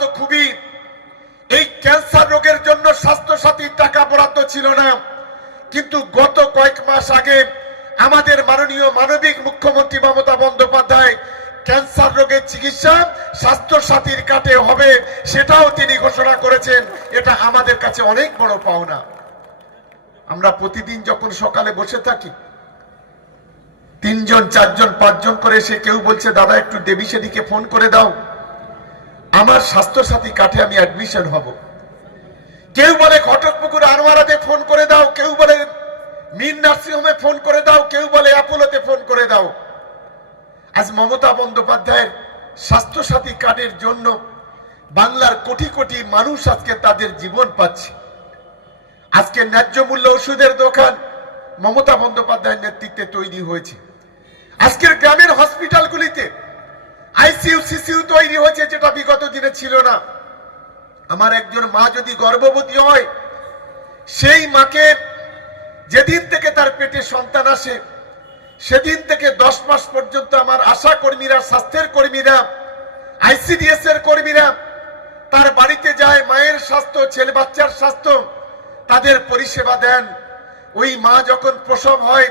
তো খুবই, এই ক্যান্সার রোগের জন্য স্বাস্থ্য সাথীর টাকা বরাদ্দ ছিল না, কিন্তু গত কয়েক মাস আগে আমাদের মাননীয় মানবিক মুখ্যমন্ত্রী মমতা বন্দ্যোপাধ্যায় ক্যান্সার রোগের চিকিৎসা স্বাস্থ্য সাথীর কাটে হবে সেটাও তিনি ঘোষণা করেছেন। এটা আমাদের কাছে অনেক বড় পাওনা। আমরা প্রতিদিন যখন সকালে বসে থাকি, 3 জন 4 জন 5 জন করে এসে কেউ বলছে দাদা একটু দেবী সেদিকে ফোন করে দাও, আমার স্বাস্থ্য সাথী কাঠে আমি অ্যাডমিশন হব। কেউ বলে ঘটকপুকুর আনোয়ারাতে ফোন করে দাও, কেউ বলে মিন নার্সিং হোমে ফোন করে দাও, কেউ বলে অ্যাপোলোতে ফোন করে দাও। আজ মমতা বন্দ্যোপাধ্যায়ের স্বাস্থ্য সাথী কার্ডের জন্য বাংলার কোটি কোটি মানুষ আজকে তাদের জীবন পাচ্ছে। আজকে ন্যায্য মূল্য ওষুধের দোকান মমতা বন্দ্যোপাধ্যায়ের নেতৃত্বে তৈরি হয়েছে। আজকের গ্রামের হসপিটালগুলিতে আইসিইউ সিসিইউ তৈরি হয়েছে, যেটা বিগত দিনে ছিল না। আমার একজন মা যদি গর্ভবতী হয়, সেই মাকে যেদিন থেকে তার পেটে সন্তান আসে সেদিন থেকে 10 মাস পর্যন্ত আমার আশা কর্মীরা, স্বাস্থ্যের কর্মীরা, আইসিডিএস এর কর্মীরা তার বাড়িতে যায়, মায়ের স্বাস্থ্য, ছেলে বাচ্চার স্বাস্থ্য তাদের পরিষেবা দেন। ওই মা যখন প্রসব হয়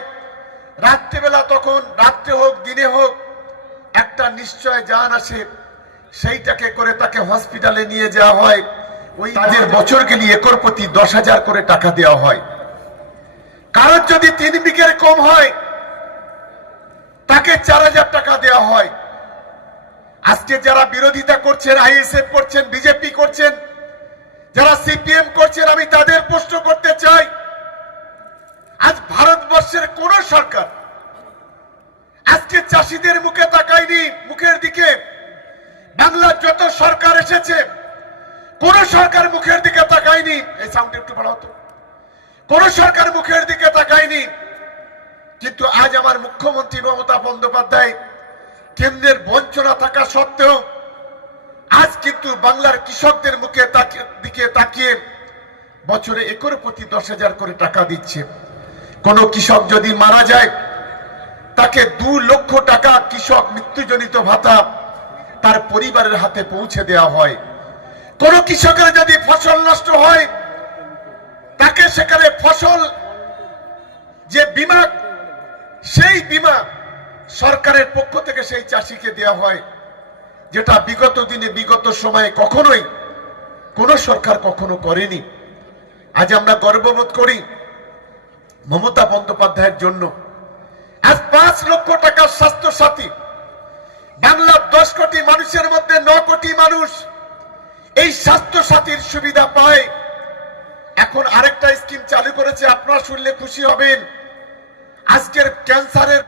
রাত্রিবেলা, তখন রাত্রে হোক দিনে হোক একটা নিশ্চয় জান আসে, সেইটাকে করে তাকে হসপিটালে নিয়ে যাওয়া হয়। ওই তাদের বছর গেলে একর প্রতি 10,000 করে টাকা দেওয়া হয়। কারোর যদি 3 বিঘের কম হয় তাকে 4,000 টাকা দেওয়া হয়। আজকে যারা বিরোধিতা করছেন, আইএসএফ করছেন, বিজেপি করছেন, যারা সিপিএম করছেন, আমি তাদের প্রশ্ন করতে চাই, আজ ভারতবর্ষের কোন সরকার আজকে চাষিদের মুখে তাকায়নি, মুখের দিকে। বাংলার যত সরকার এসেছে কোন সরকার মুখের দিকে তাকায়নি। এই সাউন্ড একটু বাড়াও তো। কোন সরকার মুখের দিকে তাকায়নি। কিন্তু আজ আমার মুখ্যমন্ত্রী মমতা বন্দ্যোপাধ্যায় কেন্দ্রের বঞ্চনা থাকা সত্ত্বেও আজ কিন্তু বাংলার কৃষকদের মুখে দিকে তাকিয়ে বছরে একর প্রতি 10,000 করে টাকা দিচ্ছে। কোন কৃষক যদি মারা যায় তাকে 2 লক্ষ টাকা কৃষক মৃত্যুজনিত ভাতা তার পরিবারের হাতে পৌঁছে দেওয়া হয়। কোন কৃষকের যদি ফসল নষ্ট হয় তাকে সেখানে ফসল যে বীমা, সেই বীমা সরকারের পক্ষ থেকে সেই চাষিকে দেওয়া হয়, যেটা বিগত দিনে, বিগত সময়ে কখনোই কোন সরকার কখনো করেনি। আজ আমরা গর্ববোধ করি মমতা বন্দ্যোপাধ্যায়ের জন্য। আজ 5 লক্ষ টাকার স্বাস্থ্য সাথী, বাংলার 10 কোটি মানুষের মধ্যে 9 কোটি মানুষ এই স্বাস্থ্য সাথীর সুবিধা পায়। এখন আরেকটা স্কিম চালু করেছে, আপনারা শুনলে খুশি হবেন। আজকের ক্যান্সারের